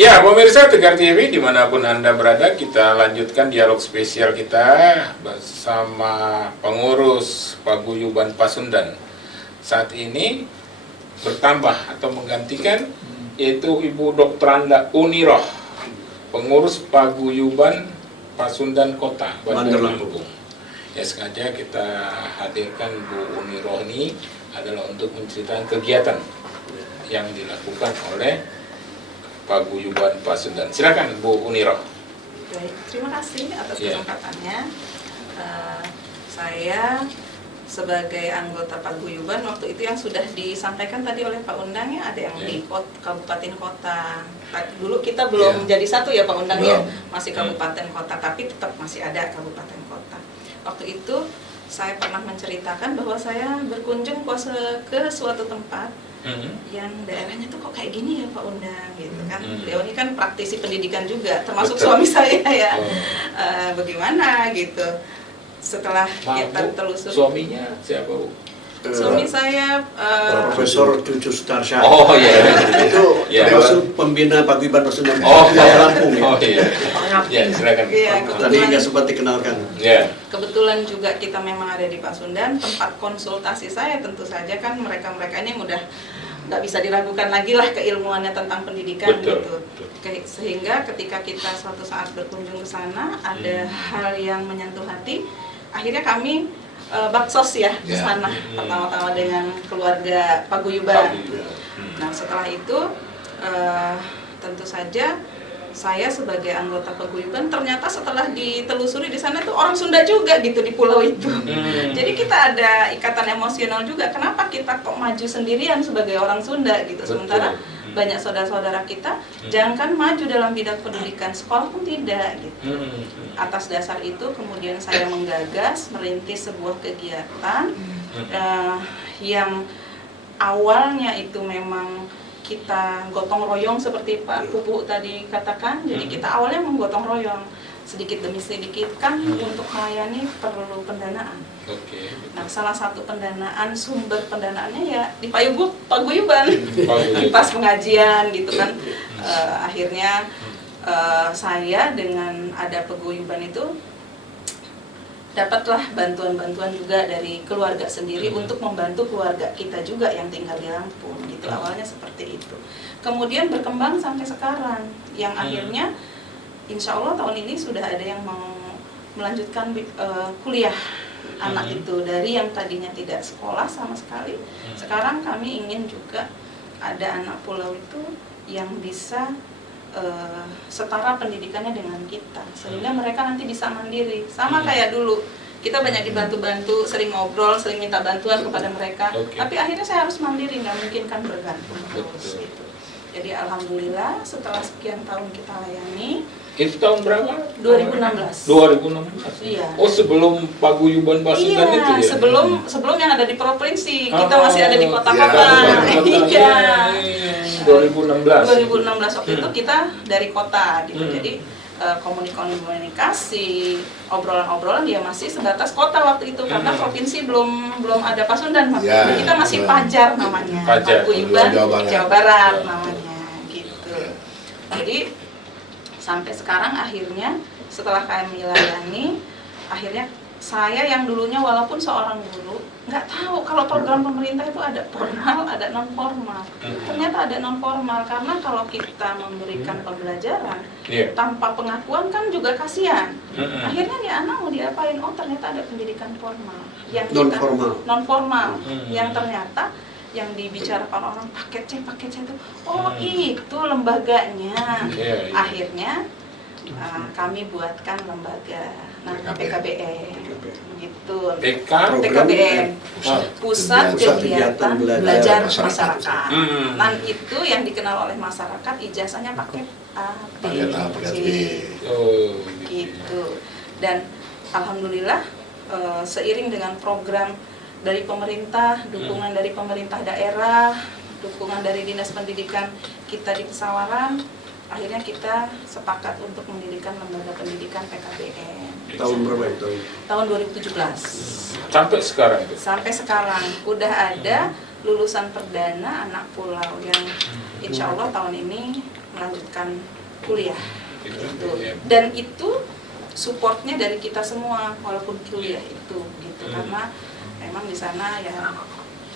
Ya, pemirsa Tegar TV dimanapun Anda berada, kita lanjutkan dialog spesial kita bersama pengurus Paguyuban Pasundan. Saat ini bertambah atau menggantikan yaitu Ibu Dr. Anda Uniroh, pengurus Paguyuban Pasundan Kota Bandar Lampung. Ya, sengaja kita hadirkan Bu Uniroh ini adalah untuk menceritakan kegiatan yang dilakukan oleh Paguyuban Pasundan. Silakan Bu Uniroh. Baik, terima kasih atas kesempatannya. Saya sebagai anggota Paguyuban waktu itu yang sudah disampaikan tadi oleh Pak Undang ya, ada yang di kabupaten kota. Dulu kita belum jadi satu ya Pak Undang ya, masih kabupaten kota, tapi tetap masih ada kabupaten kota. Waktu itu saya pernah menceritakan bahwa saya berkunjung ke suatu tempat yang daerahnya tuh kok kayak gini ya Pak Undang gitu kan. Beliau ini kan praktisi pendidikan juga, termasuk suami saya ya. Bagaimana gitu. Setelah kita telusuri. Suaminya siapa Bu? Suami saya Profesor Cucu Sutarsyah. Oh iya. Itu termasuk pembina Paguyuban Pasundan Lampung ya. Oh iya. Ya, silakan. Iya, Tadi nggak sempat dikenalkan. Ya. Kebetulan juga kita memang ada di Pasundan, tempat konsultasi saya tentu saja kan mereka-mereka ini udah nggak bisa diragukan lagi lah keilmuannya tentang pendidikan. Betul, gitu. Sehingga ketika kita suatu saat berkunjung ke sana ada hal yang menyentuh hati, akhirnya kami baksos ya ke sana pertama-tama dengan keluarga Paguyuban. Nah setelah itu tentu saja saya sebagai anggota Paguyuban ternyata setelah ditelusuri di sana itu orang Sunda juga gitu di pulau itu. Jadi kita ada ikatan emosional juga. Kenapa kita kok maju sendirian sebagai orang Sunda gitu? Sementara banyak saudara-saudara kita jangankan maju dalam bidang pendidikan, sekolah pun tidak gitu. Atas dasar itu kemudian saya menggagas merintis sebuah kegiatan yang awalnya itu memang kita gotong royong seperti Pak Pupu tadi katakan. Jadi kita awalnya menggotong royong sedikit demi sedikit kan untuk melayani perlu pendanaan. Nah salah satu pendanaan, sumber pendanaannya ya di Paguyuban, di pas pengajian gitu kan. Akhirnya saya dengan ada Paguyuban itu dapatlah bantuan-bantuan juga dari keluarga sendiri untuk membantu keluarga kita juga yang tinggal di Lampung gitu. Awalnya seperti itu. Kemudian berkembang sampai sekarang yang akhirnya insya Allah tahun ini sudah ada yang mau melanjutkan kuliah anak itu dari yang tadinya tidak sekolah sama sekali. Sekarang kami ingin juga ada anak pulau itu yang bisa setara pendidikannya dengan kita sehingga mereka nanti bisa mandiri sama kayak dulu kita banyak dibantu-bantu, sering ngobrol, sering minta bantuan kepada mereka, tapi akhirnya saya harus mandiri, nggak mungkin kan bergantung terus gitu. Jadi alhamdulillah setelah sekian tahun kita layani. Itu tahun berapa? 2016. 2016. Iya. Oh sebelum Paguyuban Pasundan itu ya? Sebelum yang ada di provinsi, kita masih ada di kota-kota. Iya. 2016 waktu itu kita dari kota gitu. Jadi komunikasi, obrolan-obrolan dia masih sebatas kota waktu itu karena provinsi belum ada Pasundan. Kita masih Pajar namanya. Paguyuban Jawa Barat namanya gitu. Jadi sampai sekarang akhirnya setelah kami layani, akhirnya saya yang dulunya walaupun seorang guru nggak tahu kalau program pemerintah itu ada formal, ada non formal. Ternyata ada non formal karena kalau kita memberikan pembelajaran tanpa pengakuan kan juga kasihan. Akhirnya dia anak mau diapain? Oh ternyata ada pendidikan formal yang non formal yang ternyata yang dibicarakan orang paket C itu, oh itu lembaganya. Akhirnya kami buatkan lembaga PKBM gitu. PKBM Pusat Kegiatan Belajar Masyarakat. Dan itu yang dikenal oleh masyarakat ijazahnya paket A, B, C. Gitu. Dan alhamdulillah seiring dengan program dari pemerintah, dukungan dari pemerintah daerah, dukungan dari Dinas Pendidikan kita di Pesawaran, akhirnya kita sepakat untuk mendirikan lembaga pendidikan PKBM. Tahun berapa itu? Tahun 2017. Sampai sekarang itu? Sampai sekarang udah ada lulusan perdana anak pulau yang insya Allah tahun ini melanjutkan kuliah. Gitu. Gitu. Ya. Dan itu supportnya dari kita semua walaupun kuliah itu gitu, karena memang di sana ya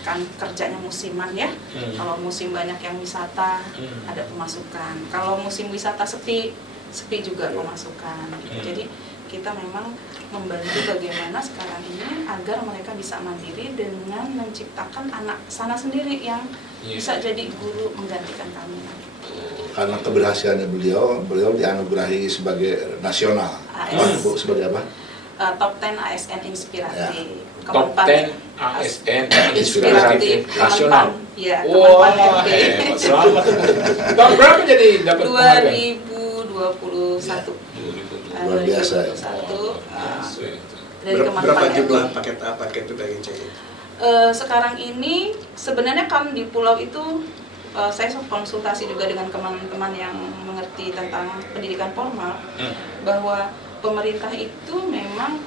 kan kerjanya musiman ya. Kalau musim banyak yang wisata ada pemasukan, kalau musim wisata sepi juga pemasukan gitu. Jadi kita memang membantu bagaimana sekarang ini agar mereka bisa mandiri dengan menciptakan anak sana sendiri yang bisa jadi guru menggantikan kami. Karena keberhasilannya beliau dianugerahi sebagai nasional. Bu, sebagai apa? Top 10 ASN Inspiratif. Top 10 ASN Inspiratif Kemenpan. Nasional. Ya, Wah, Kemenpan RB. hebat. Selamat. Tahun berapa jadi dapat penghargaan? 2021. Luar biasa ya. 2021. Dari Berapa Kemenpan jumlah RB. paket itu dari C? Sekarang ini sebenarnya kan di pulau itu saya konsultasi juga dengan teman-teman yang mengerti tentang pendidikan formal, bahwa pemerintah itu memang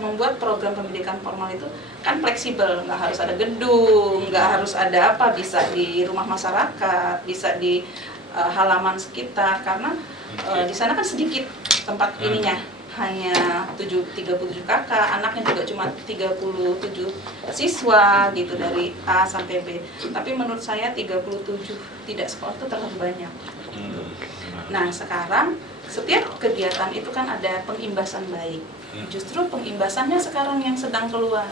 membuat program pendidikan formal itu kan fleksibel, nggak harus ada gedung, nggak harus ada apa, bisa di rumah masyarakat, bisa di halaman sekitar, karena di sana kan sedikit tempat ininya, hanya 37 kakak, anaknya juga cuma 37 siswa gitu dari A sampai B. Tapi menurut saya 37 tidak sekolah itu terlalu banyak. Nah sekarang setiap kegiatan itu kan ada pengimbasan baik. Justru pengimbasannya sekarang yang sedang keluar.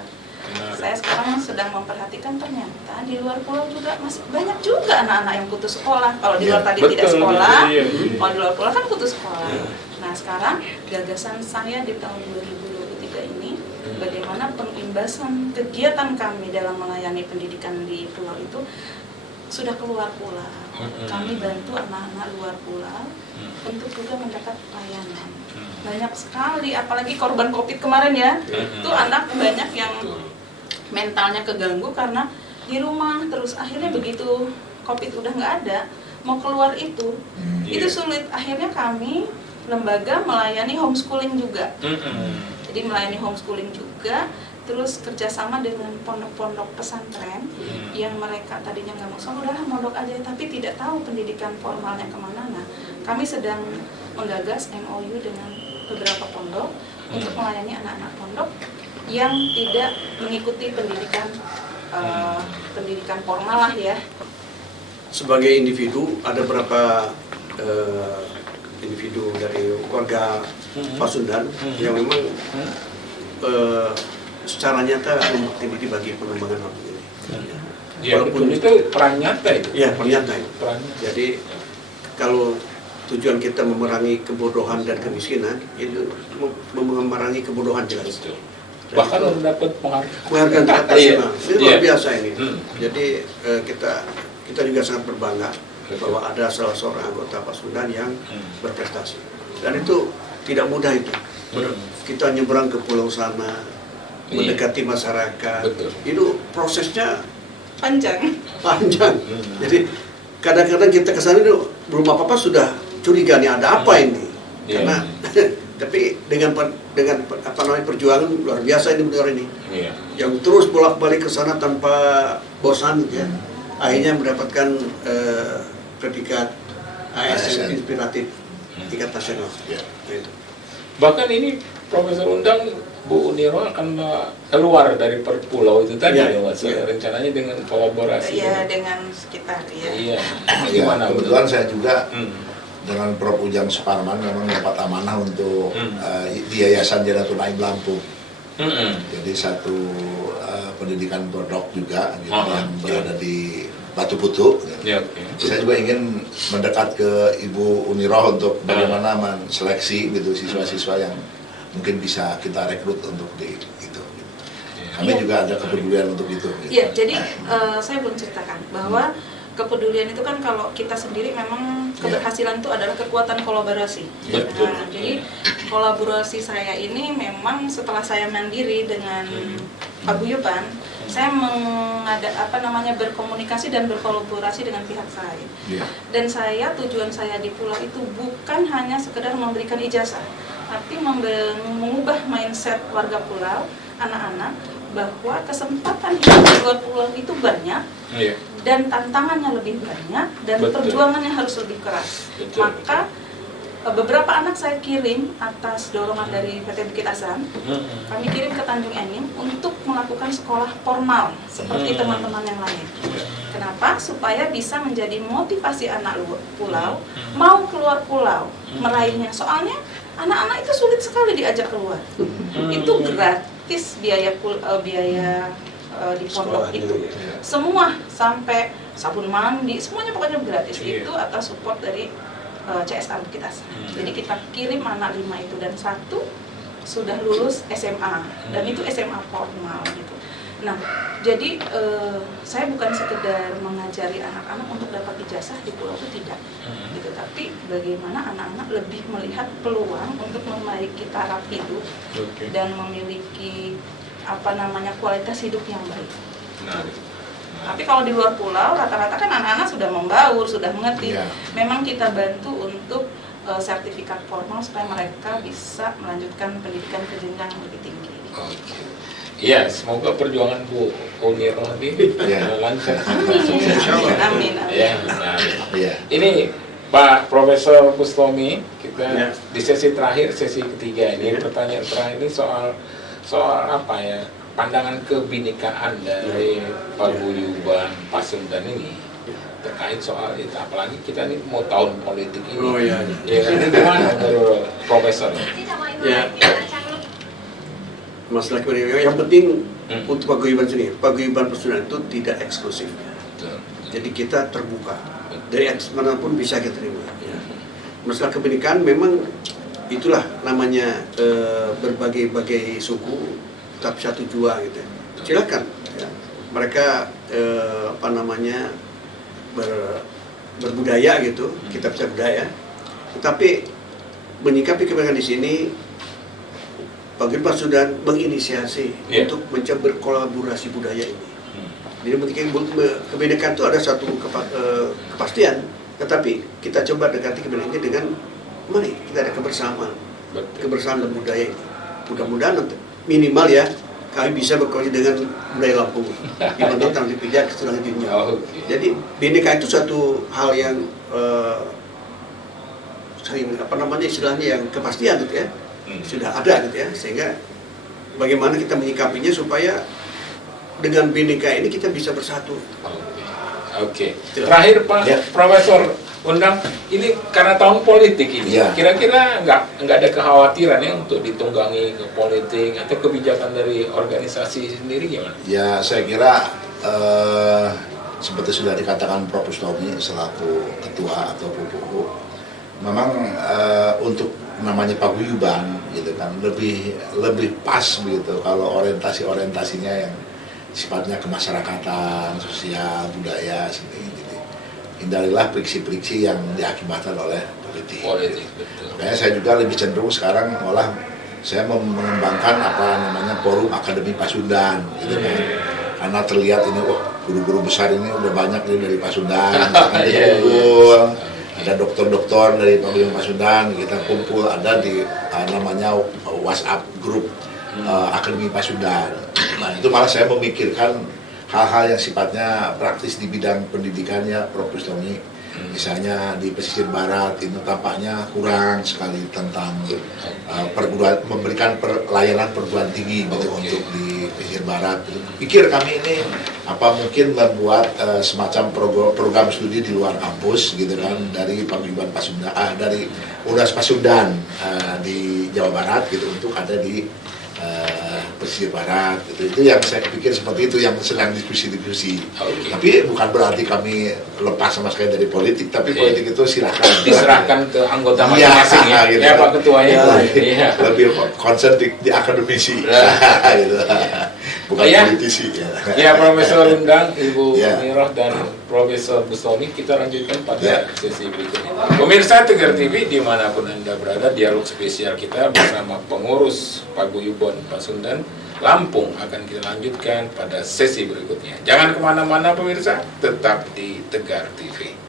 Saya sekarang sedang memperhatikan ternyata di luar pulau juga masih banyak juga anak-anak yang putus sekolah. Kalau di luar tadi tidak sekolah, kalau di luar pulau kan putus sekolah. Nah sekarang gagasan saya di tahun 2023 ini, bagaimana pengimbasan kegiatan kami dalam melayani pendidikan di pulau itu sudah keluar pulau. Kami bantu anak-anak luar pulau untuk juga mendapat pelayanan. Banyak sekali, apalagi korban COVID kemarin ya, itu anak banyak yang mentalnya keganggu karena di rumah terus, akhirnya begitu COVID udah nggak ada, mau keluar itu sulit. Akhirnya kami lembaga melayani homeschooling juga. Jadi melayani homeschooling juga, terus kerjasama dengan pondok-pondok pesantren yang mereka tadinya nggak mau sekolah, udah mondok aja, tapi tidak tahu pendidikan formalnya kemana. Nah, kami sedang menggagas MOU dengan beberapa pondok untuk melayani anak-anak pondok yang tidak mengikuti pendidikan pendidikan formal lah ya. Sebagai individu, ada berapa individu dari keluarga Pasundan yang memang secara nyata beraktiviti bagi pengembangan hal ini. Ya, walaupun itu peran nyata itu. Ya, peran nyata itu. Peran nyata. Jadi kalau tujuan kita memerangi kebodohan dan kemiskinan, itu memerangi kebodohan jelas. Bahkan mendapat penghargaan. Penghargaan tingkat nasional. Ini luar biasa ini. Jadi kita juga sangat berbangga bahwa ada salah seorang anggota Pasundan yang berprestasi. Dan itu tidak mudah itu. Kita nyebrang ke pulau sana, mendekati masyarakat. Betul. Itu prosesnya Panjang. Jadi kadang-kadang kita kesana itu belum apa-apa sudah curiga nih ada apa ini. Karena tapi dengan apa namanya perjuangan luar biasa ini beliau ini. Yang terus bolak-balik ke sana tanpa bosan ya. Akhirnya mendapatkan predikat ASN Inspiratif tingkat nasional. Gitu. Bahkan ini Profesor undang Bu Uniro akan keluar dari per pulau itu tadi ya, Mas. Rencananya dengan kolaborasi. Iya, dengan sekitar ya. Iya. Gimana? Kebetulan saya juga dengan Prof. Ujang Suparman memang dapat amanah untuk di Yayasan Janatul Naim Lampung. Jadi satu pendidikan pondok juga gitu, yang berada di Batu Putu. Gitu. Saya juga ingin mendekat ke Ibu Uniroh untuk bagaimana menseleksi gitu siswa-siswa yang mungkin bisa kita rekrut untuk di itu. Kami juga ada kepedulian untuk itu. Iya, jadi saya belum ceritakan bahwa kepedulian itu kan kalau kita sendiri memang keberhasilan itu adalah kekuatan kolaborasi. Nah, jadi kolaborasi saya ini memang setelah saya mandiri dengan paguyuban, saya berkomunikasi dan berkolaborasi dengan pihak saya. Dan tujuan saya di pulau itu bukan hanya sekedar memberikan ijazah, tapi mengubah mindset warga pulau, anak-anak, bahwa kesempatan hidup di luar pulau itu banyak Iya. dan tantangannya lebih banyak dan Betul. perjuangannya harus lebih keras. Betul. Maka beberapa anak saya kirim atas dorongan dari PT Bukit Hasan, kami kirim ke Tanjung Enim untuk melakukan sekolah formal seperti teman-teman yang lain. Kenapa? Supaya bisa menjadi motivasi anak luar pulau mau keluar pulau meraihnya. Soalnya anak-anak itu sulit sekali diajak keluar. Itu gratis biaya di pondok itu. Semua sampai sabun mandi semuanya pokoknya gratis. Iya. Itu atas support dari CSA Bukit Hasan. Jadi kita kirim anak 5 itu dan 1 sudah lulus SMA dan itu SMA formal gitu. Nah, jadi saya bukan sekedar mengajari anak-anak untuk dapat ijazah di pulau itu tidak, gitu. Tapi bagaimana anak-anak lebih melihat peluang untuk memiliki taraf hidup dan memiliki kualitas hidup yang baik. Nah, Tapi kalau di luar pulau, rata-rata kan anak-anak sudah membaur, sudah mengerti. Iya. Memang kita bantu untuk sertifikat formal supaya mereka bisa melanjutkan pendidikan ke jenjang yang lebih tinggi. oke. Iya, semoga perjuangan Bu Uniro ini Iya. lancar. Amin. Ya, nah, Iya. ini Pak Profesor Bustomi, kita Ya. di sesi terakhir, sesi ketiga ini, pertanyaan terakhir ini soal apa ya, pandangan kebinekaan dari paguyuban Pasundan ini terkait soal itu, apalagi kita ini mau tahun politik ini. Oh, iya. Ya, ini gimana menurut Profesor? Ya. Masalah kebinekaan yang penting Hmm. untuk paguyuban sendiri, paguyuban Pasundan itu tidak eksklusif. Betul. Jadi kita terbuka dari manapun bisa kita terima. Ya. Masalah kebinekaan memang itulah namanya berbagai-bagai suku tapi satu jua gitu. Silakan ya. Mereka berbudaya gitu, kita bisa budaya. Tetapi menyikapi kebinekaan di sini paguyuban Pasundan menginisiasi untuk mencoba berkolaborasi budaya ini. Jadi kebinekaan itu ada satu kepastian, tetapi kita coba dekati kebinekaan ini dengan mari kita ada kebersamaan dan budaya ini. Mudah-mudahan nanti minimal ya kami bisa berkoordinasi dengan budaya Lampung di Banten, di Pijak, selanjutnya. Jadi bineka itu suatu hal yang sering istilahnya yang kepastian gitu ya, sudah ada gitu ya, sehingga bagaimana kita menyikapinya supaya dengan bineka ini kita bisa bersatu. Oke. Terakhir Pak Profesor Undang, ini karena tahun politik ini, kira-kira nggak ada kekhawatiran ya untuk ditunggangi ke politik atau kebijakan dari organisasi sendiri gimana? Ya, saya kira seperti sudah dikatakan Prof. Bustomi selaku ketua atau PUPU, memang untuk namanya paguyuban gitu kan lebih pas gitu kalau orientasinya yang sifatnya kemasyarakatan, sosial, budaya seperti ini. Hindarilah friksi-friksi yang diakibatkan oleh politik. Betul. Makanya saya juga lebih cenderung sekarang malah saya mengembangkan forum Akademi Pasundan gitu kan. Karena terlihat ini guru-guru besar ini udah banyak ini dari Pasundan, kita kumpul, ada dokter-dokter dari Paguyuban Pasundan, kita kumpul, ada di namanya WhatsApp grup Akademi Pasundan. Nah, itu malah saya memikirkan hal-hal yang sifatnya praktis di bidang pendidikannya, Prof. Bustomi. Misalnya di pesisir barat itu tampaknya kurang sekali tentang memberikan layanan perguruan tinggi gitu untuk di pesisir barat. Pikir kami ini mungkin membuat semacam program studi di luar kampus gitu kan, dari Paguyuban Pasundan, dari Unas Pasundan di Jawa Barat gitu, untuk ada di pesisir barat gitu. Itu yang saya pikir seperti itu, yang sedang diskusi. Tapi bukan berarti kami lepas sama sekali dari politik, tapi politik itu diserahkan ke anggota masing-masing ya, gitu. Ya Pak Ketuanya. Lebih concern di akademisi gitu. Bukan politisi ya. Profesor Undang, Ibu Niroh dan Profesor Bustomi, kita lanjutkan pada sesi berikutnya. Pemirsa Tegar TV dimanapun Anda berada, dialog spesial kita bersama pengurus Paguyuban Pasundan Lampung akan kita lanjutkan pada sesi berikutnya. Jangan kemana-mana pemirsa, tetap di Tegar TV.